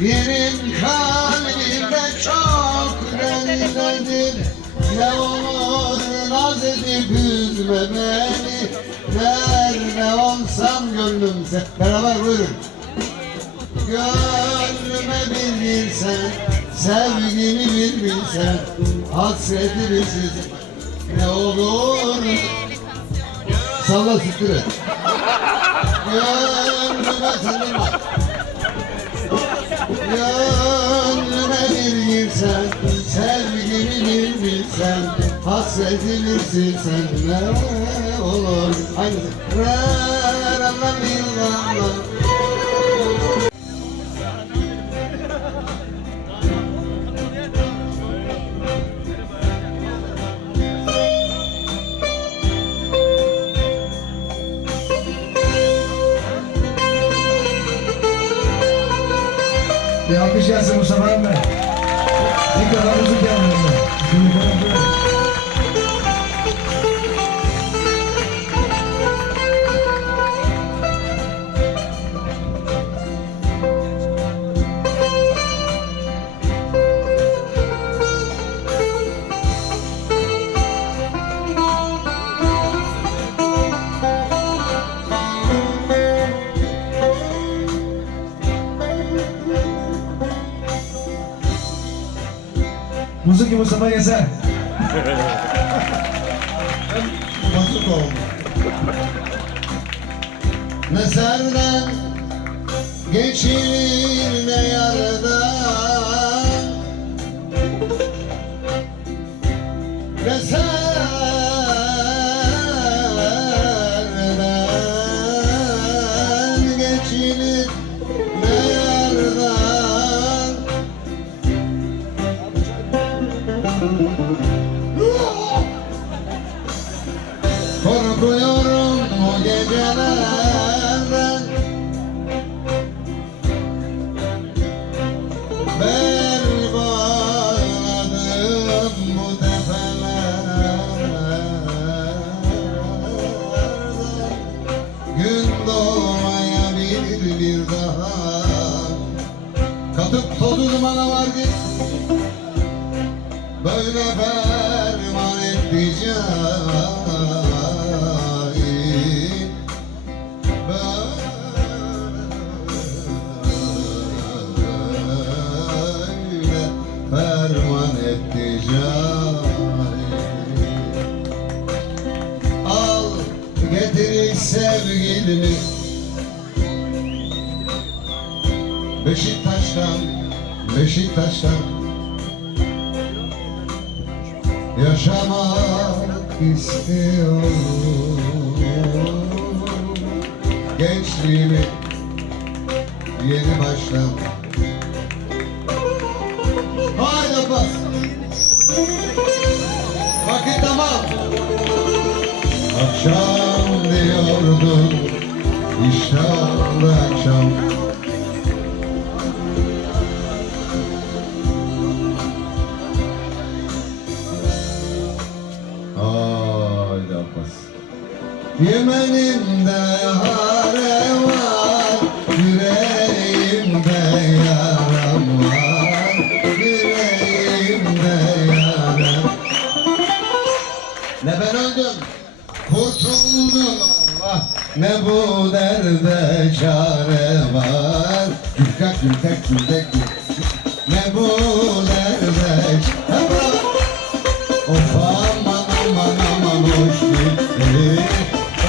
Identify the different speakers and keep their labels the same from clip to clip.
Speaker 1: Yerin kalbimde çok derindedir Ne olur naz edip üzme beni Nerede olsam gönlüm sen. Beraber buyurun. Gönlüme bir bilsen Sevgimi bir bilsen Hasreti bir Ne olur. Salla sütür et Gönlüme sınırma Gönlüme girsen Sevgimi bir bilsen Hasreti bir silsen Ne olur? Ra, ra, ra,
Speaker 2: Thank go. Müzik Mustafa Gezer.
Speaker 1: Basık oldu. Ne senden Korkuyorum o gecelerden Bel bağladım bu tepelerden Gün doğmayabilir bir daha. Katıp tozu dumana var git Böyle ferman etti cahil Böyle ferman etti cahil. Al getir sevgilimi. Beşiktaş'tan, Beşiktaş'tan Yaşamak istiyorum. Gençliğimi yeni baştan Haydi bas Vakit tamam. Akşam diyordun İşte akşam Yemenimde yare var, yüreğimde yaram var, yüreğimde yaram. Ne ben öldüm, kurtuldum Allah, ne bu derde çare var. Gülkak gülkak gülkak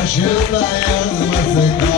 Speaker 1: Başında yazması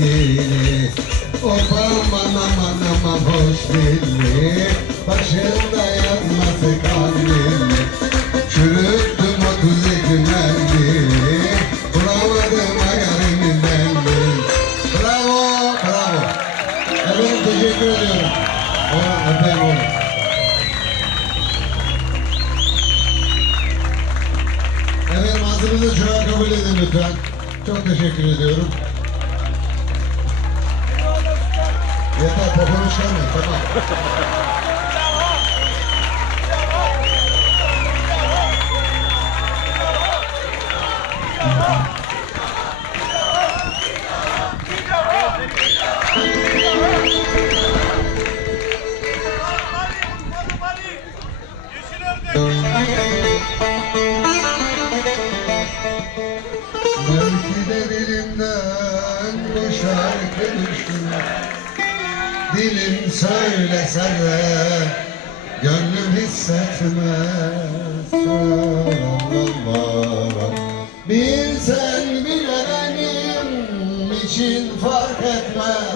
Speaker 1: dilli Obaman aman aman hoş dilli Başında yanması kandilli Çürüttüm o tüzeki mendili Bulamadım ayarını belli Bravo bravo Efendim teşekkür ediyorum Ona efendim olur Efendim ağzınızı şuraya kabul edin lütfen. Çok teşekkür ediyorum. mikrofonu tamam. Belki de dilimden bu şarkı Dilim söylese de Gönlüm hissetmez Bir sen bile benim için fark etmez.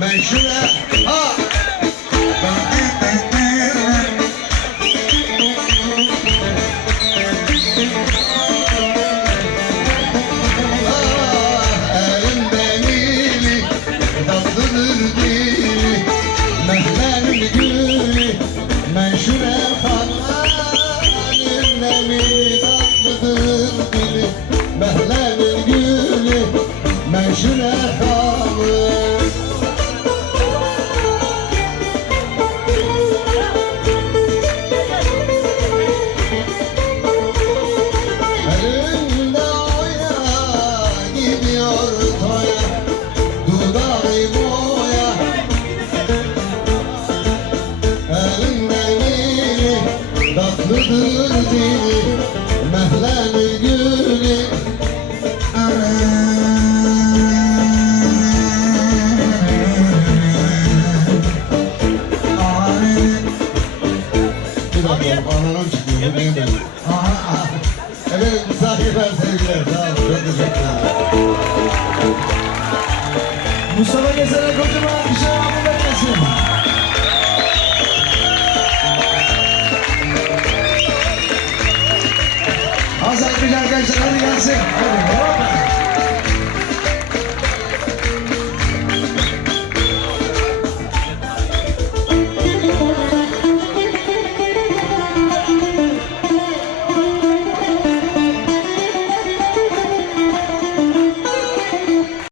Speaker 2: 买吃。guys. I really got to say,